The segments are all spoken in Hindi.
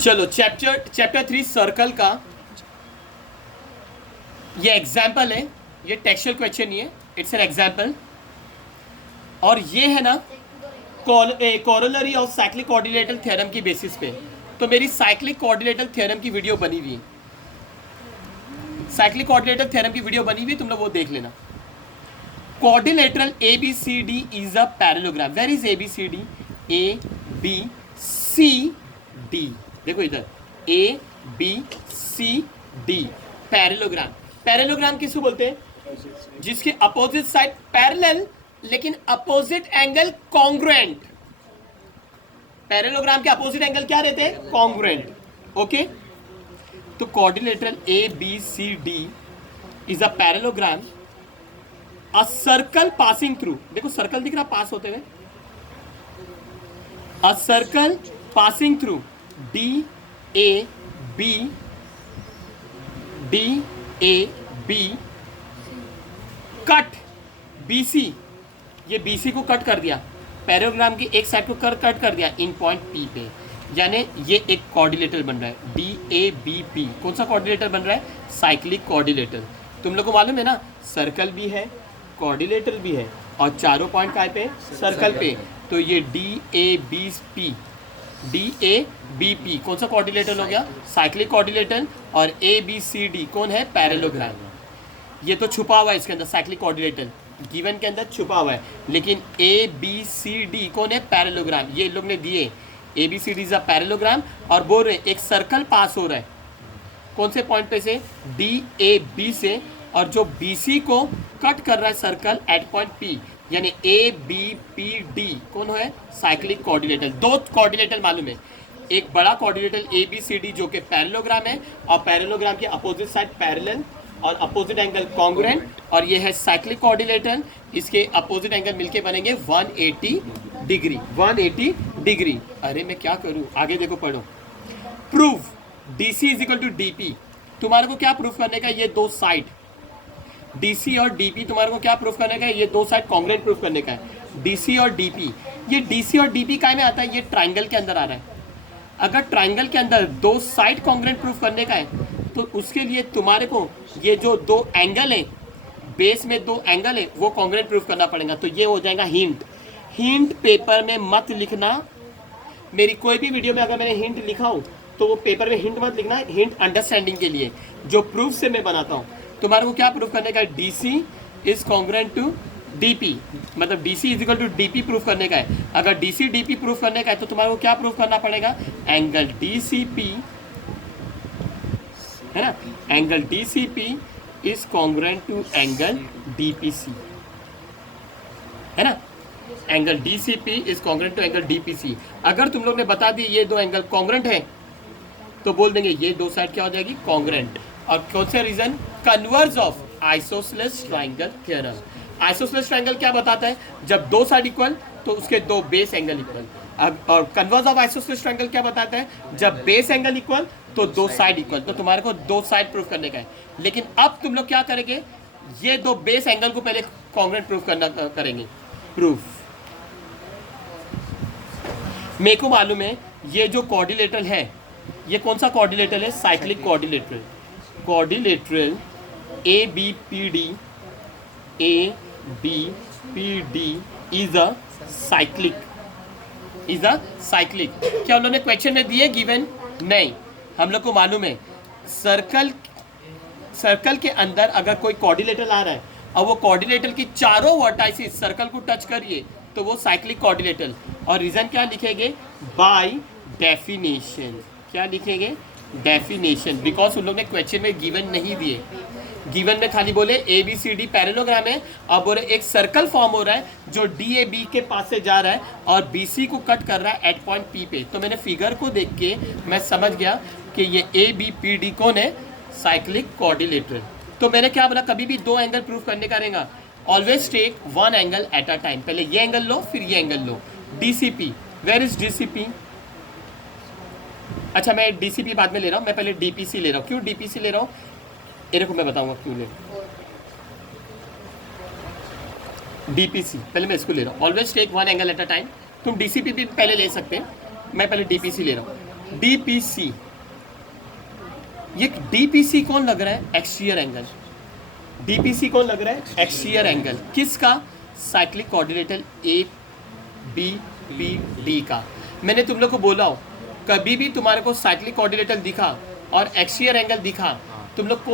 चलो चैप्टर 3 सर्कल का ये एग्जाम्पल है, ये टेक्सचुअल क्वेश्चन नहीं है, इट्स एन एग्जाम्पल। और ये है ना corollary of cyclic coordinator theorem की बेसिस पे। तो मेरी साइक्लिक कोऑर्डिनेटर थ्योरम की वीडियो बनी हुई है, साइक्लिक कोऑर्डिनेटर थ्योरम की वीडियो बनी हुई, तुम लोग वो देख लेना। Quadrilateral A B C D is a parallelogram. Where is A B C D? A B C D, देखो इधर A B C D, parallelogram. Parallelogram किसको बोलते हैं? जिसके अपोजिट साइड पैरेलल लेकिन अपोजिट एंगल कॉन्ग्रुएंट। पैरेललोग्राम के अपोजिट एंगल क्या रहते हैं? कॉन्ग्रुएंट। ओके, तो quadrilateral A B C D is a parallelogram, a circle passing through, देखो सर्कल दिख रहा पास होते हुए, a circle passing through D A B cut BC, ये बीसी को कट कर दिया, पैरेललोग्राम की एक साइड को कट कर दिया इन पॉइंट पी पे, यानी ये एक कोऑर्डिनेटर बन रहा है डी ए बी पी। कौन सा कोऑर्डिनेटर बन रहा है? Cyclic coordinator. तुम लोग को मालूम है ना, सर्कल भी है, कोऑर्डिनेटर भी है, और चारों पॉइंट काय पे? सर्कल पे। तो ये D A B P, D A B P कौन सा कोऑर्डिनेटर हो गया? Cyclic quadrilateral. और ए बी सी डी कौन है? पैरेललोग्राम। ये तो छुपा हुआ है इसके अंदर, साइक्लिक कोऑर्डिनेटर गिवन के अंदर छुपा हुआ है, लेकिन ए बी सी डी कौन है? पैरेललोग्राम। ये लोग ने दिए A B C D is a parallelogram, और बोल रहे एक सर्कल पास हो रहा है कौन से पॉइंट पे से? डी ए बी से, और जो बी सी को कट कर रहा है सर्कल एट पॉइंट पी, यानी ए बी पी डी कौन है? Cyclic coordinator. दो कोऑर्डिनेटर मालूम है, एक बड़ा quadrilateral A B C D जो कि पैरेललोग्राम है, और पैरेललोग्राम के अपोजिट साइड पैरेलल और अपोजिट एंगल कॉन्ग्रुएंट, और ये है साइक्लिक कोऑर्डिनेटर, इसके अपोजिट एंगल मिलके बनेंगे 180 डिग्री। 180 डिग्री। अरे मैं क्या करूं, आगे देखो पढ़ो। Prove DC is equal to DP। तुम्हारे को क्या प्रूफ करने का? ये दो साइड DC और DP तुम्हारे को क्या प्रूफ करने का है? ये दो साइड कॉन्ग्रुएंट प्रूफ करने का है, DC और DP। ये DC और DP काय में आता है? ये ट्राइंगल के अंदर आ रहा है। अगर ट्राइंगल के अंदर दो साइड कॉन्ग्रुएंट प्रूफ करने का है, तो उसके लिए तुम्हारे को ये जो दो एंगल है, बेस में दो एंगल है, वो कॉन्ग्रुएंट प्रूफ करना पड़ेगा। तो ये हो जाएगा हिंट। हिंट पेपर में मत लिखना, मेरी कोई भी वीडियो में अगर मैंने हिंट लिखा हो तो वो पेपर में हिंट मत लिखना, हिंट अंडरस्टैंडिंग के लिए। जो प्रूफ से मैं बनाता हूँ, तुम्हारे को क्या प्रूफ करने का है? DC is congruent to DP, मतलब DC is equal to DP proof करने का है। अगर DC DP प्रूफ करने का है तो तुम्हारे को क्या प्रूफ करना पड़ेगा? एंगल DCP, है ना, angle DCP is congruent to angle DPC, है ना, angle DCP is congruent to angle DPC। अगर तुम लोग ने बता दी ये दो एंगल कॉन्ग्रुएंट है, तो बोल देंगे ये दो साइड क्या हो जाएगी? कॉन्ग्रुएंट। और कौन सा reason? Converse of isosceles triangle theorem. Isosceles triangle क्या बताता है? जब दो साइड इक्वल तो उसके दो बेस एंगल इक्वल। और कन्वर्ज ऑफ आइसोसेलेस ट्राइंगल क्या बताता है? जब बेस एंगल इक्वल तो दो साइड इक्वल। तो तुम्हारे को दो साइड प्रूफ करने का है, लेकिन अब तुम लोग क्या करेंगे? ये दो बेस एंगल को पहले कॉन्ग्रुएंट प्रूफ करना करेंगे। प्रूफ मेरे को मालूम है, ये जो कोऑर्डिनेटर है, ये कौन सा कोऑर्डिनेटर है? Cyclic quadrilateral. Quadrilateral A B P D is a cyclic, क्या उन्होंने क्वेश्चन में दिए गिवन? नहीं। हम लोग को मालूम है सर्कल के अंदर अगर कोई कोऑर्डिनेटर आ रहा है और वो कोऑर्डिनेटर की चारों वर्टाइसिस सर्कल को टच करिए तो वो साइक्लिक कोऑर्डिनेटर। और रीजन क्या लिखेंगे? By definition. क्या लिखेंगे? डेफिनेशन। बिकॉज उन लोग ने क्वेश्चन में गिवन नहीं दिए, गिवन में खाली बोले ABCD पैरेललोग्राम है, और बोले एक सर्कल फॉर्म हो रहा है जो DAB के पास से जा रहा है और BC को कट कर रहा है एट पॉइंट P पे। तो मैंने फिगर को देख के मैं समझ गया कि ये ABPD कौन है? Cyclic coordinator. तो मैंने क्या बोला? कभी भी दो एंगल प्रूफ करने का रहेगा, always take one angle at a time. पहले ये एंगल लो, फिर ये एंगल लो। DCP, where is DCP? अच्छा, मैं DCP बाद में ले रहा हूँ, मैं पहले DPC ले रहा हूँ। क्यों DPC ले रहा हूँ? ये को मैं बताऊंगा क्यों ले। DPC पहले मैं इसको ले रहा हूँ। Always take one angle at a time. तुम DCP भी पहले ले सकते हैं, मैं पहले DPC ले रहा हूँ। DPC, ये DPC कौन लग रहा है? Exterior angle. DPC कौन लग रहा है? Exterior angle. किसका? साइक्लिक क्वाड्रिलेटरल ABPD का। मैंने तुम लोग को बोला हो, कभी भी तुम्हारे को साइक्लिक क्वाड्रिलेटरल दिखा और एक्सटीरियर एंगल दिखा, तुम लोग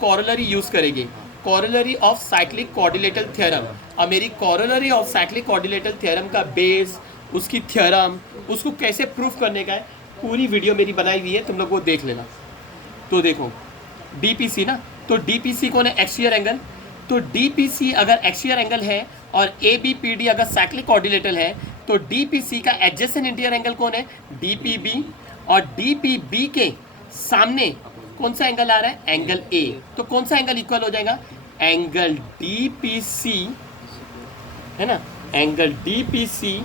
कॉरोलरी यूज करेंगे, corollary of cyclic quadrilateral theorem. और मेरी corollary of cyclic quadrilateral theorem का बेस, उसकी थ्योरम, उसको कैसे प्रूफ करने का है, पूरी वीडियो मेरी बनाई हुई है, तुम लोग वो देख लेना। तो देखो DPC ना, तो DPC कौन है? Exterior angle. तो DPC अगर एक्सटीरियर एंगल है और ABPD अगर साइक्लिक क्वाड्रिलेटरल है, तो DPC का एडजेसेंट इंटीरियर एंगल कौन है? DPB। और DPB के सामने कौन सा एंगल आ रहा है? Angle A। तो कौन सा एंगल इक्वल हो जाएगा? एंगल DPC, है ना, angle DPC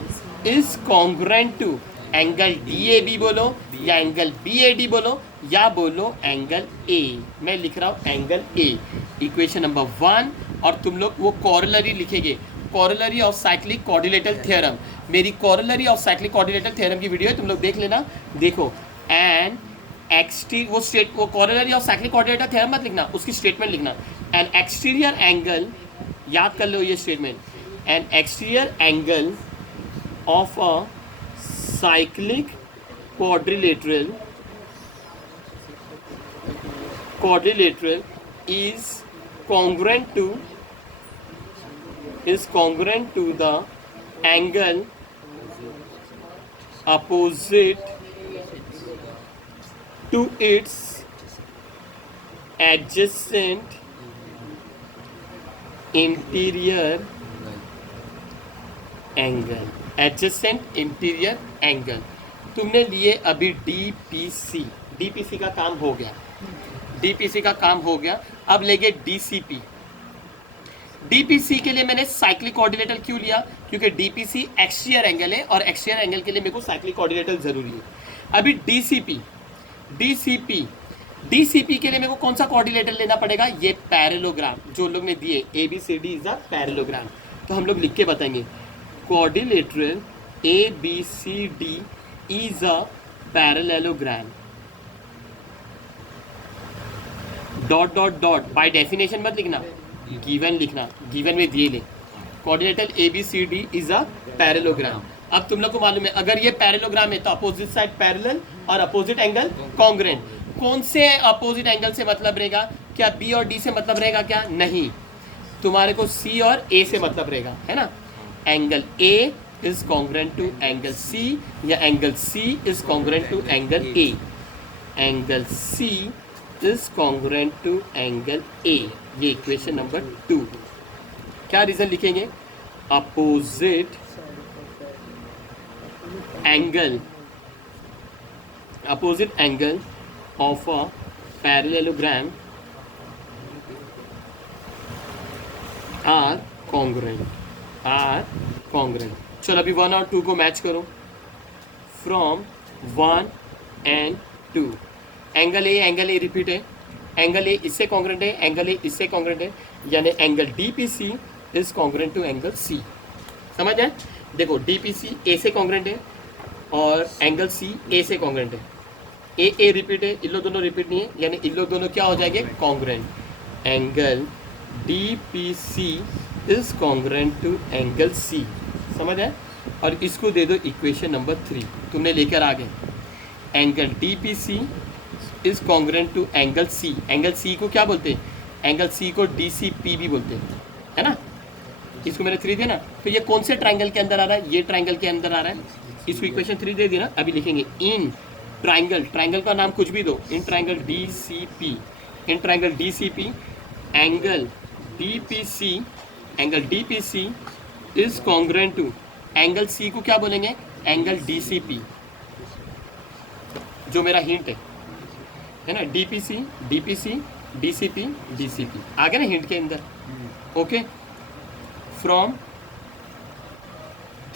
is congruent to angle DAB बोलो या एंगल BAD बोलो या बोलो एंगल A। मैं लिख रहा हूँ एंगल A, इक्वेशन नंबर 1। और तुम लोग वो कॉरोलरी लिखेंगे, corollary of cyclic quadrilateral theorem. मेरी corollary of cyclic quadrilateral theorem की वीडियो है, तुम लोग देख लेना। देखो एंड वो corollary of cyclic quadrilateral theorem मत लिखना, उसकी स्टेटमेंट लिखना। एन एक्सटीरियर एंगल, याद कर लो ये statement, N exterior angle of a cyclic quadrilateral is congruent to the angle opposite to its adjacent interior angle। Adjacent interior angle तुमने लिए अभी DPC का काम हो गया, DPC का काम हो गया। अब लेंगे DCP। DPC के लिए मैंने साइक्लिक क्वाड्रिलेटरल क्यों लिया? क्योंकि DPC एक्सटीरियर एंगल है और एक्सटीरियर एंगल के लिए मेरे को साइक्लिक क्वाड्रिलेटरल जरूरी है। अभी DCP के लिए मेरे को कौन सा क्वाड्रिलेटरल लेना पड़ेगा? ये पैरेललोग्राम जो लोग ने दिए, ABCD इज अ पैरेललोग्राम। तो हम लोग लिख के बताएंगे, quadrilateral ABCD is a parallelogram. Dot dot dot, by definition मत लिखना, गिवन लिखना, गिवन में दिए ले। Quadrilateral ABCD is a parallelogram. अब तुम लोग को मालूम है, अगर ये पैरेललोग्राम है तो अपोजिट साइड पैरेलल और अपोजिट एंगल कॉन्ग्रुएंट। कौन से अपोजिट एंगल से मतलब रहेगा? क्या B और D से मतलब रहेगा? क्या नहीं, तुम्हारे को C और A से मतलब रहेगा, है ना। Angle A is congruent to angle C या angle C is congruent to angle A। Angle C is congruent to angle A, ये इक्वेशन नंबर 2। क्या रीजन लिखेंगे? Opposite angle of a parallelogram are congruent. चलो अभी 1 और 2 को मैच करो। From 1 and 2 angle A repeat है, एंगल ए इससे कॉन्ग्रुएंट है, एंगल ए इससे कॉन्ग्रुएंट है, यानी angle DPC is congruent to angle C। समझ आए? देखो DPC A से कॉन्ग्रुएंट है और एंगल C A से कॉन्ग्रुएंट है। ए रिपीट है, इन लोग दोनों रिपीट नहीं है, यानी इन लोग दोनों क्या हो जाएंगे? Congruent. Angle DPC is congruent to angle C। समझ आए? और इसको दे दो इक्वेशन नंबर 3, तुमने लेकर आ गए। Angle DPC is congruent to angle C। Angle C को क्या बोलते हैं? एंगल C को DCP भी बोलते हैं, है ना। इसको मैंने 3 दिया ना, तो ये कौन से ट्राइंगल के अंदर आ रहा है? ये ट्राइंगल के अंदर आ रहा है, इसको इक्वेशन 3 दे दिया ना। अभी लिखेंगे इन ट्राइंगल का नाम कुछ भी दो, in triangle DCP angle DPC is congruent to angle C को क्या बोलेंगे? एंगल DCP, जो मेरा हिंट है ना। DPC DCP आ गया ना हिंट के अंदर। ओके, फ्रॉम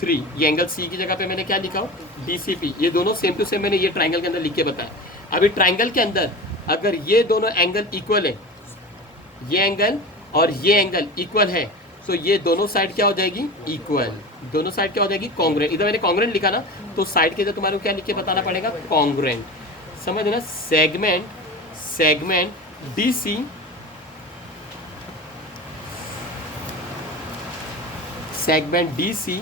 3 ये एंगल C की जगह पे मैंने क्या लिखा हो? DCP। ये दोनों सेम टू सेम मैंने ये ट्राइंगल के अंदर लिख के बताया। अभी ट्राइंगल के अंदर अगर ये दोनों एंगल इक्वल है, ये एंगल और ये एंगल इक्वल है, तो ये दोनों साइड क्या हो जाएगी, इक्वल। दोनों साइड क्या हो जाएगी, कॉन्ग्रुएंट। इधर मैंने कॉन्ग्रुएंट लिखा ना, तो साइड के इधर तुम्हारे को क्या लिख के बताना पड़ेगा, कॉन्ग्रुएंट। समझ ना, segment DC segment DC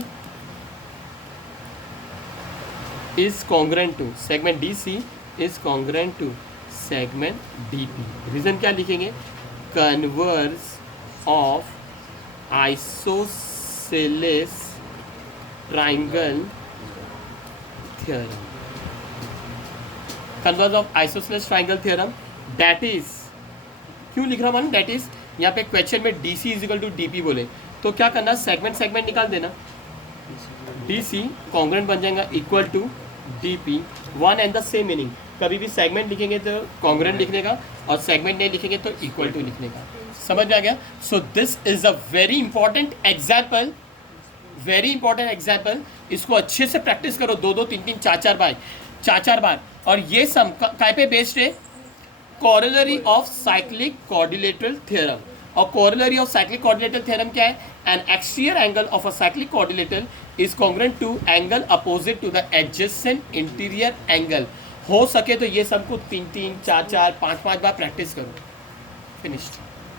is congruent to segment DC is congruent to segment DP। Reason क्या लिखेंगे, converse of isosceles triangle theorem. Converse of isosceles triangle theorem, that is, क्यों लिख रहा हूँ, दैट इज यहाँ पे क्वेश्चन में DC is equal to DP बोले तो क्या करना, सेगमेंट निकाल देना, DC कॉन्ग्रुएंट बन जाएगा equal to DP, one and the same meaning. कभी भी सेगमेंट लिखेंगे तो कॉन्ग्रुएंट लिखने का, और सेगमेंट नहीं लिखेंगे तो इक्वल टू लिखने का। समझ में आ गया। So this is a very important example, very important example. इसको अच्छे से प्रैक्टिस करो, 2-2, 3-3, 4-4 बार। और ये सम काय पे बेस्ड है, corollary of cyclic quadrilateral theorem. और corollary of cyclic quadrilateral theorem क्या है, an exterior angle of a cyclic quadrilateral is congruent to angle opposite to the adjacent interior angle. हो सके तो ये सबको 3-3, 4-4, 5-5 बार प्रैक्टिस करो। फिनिश्ड।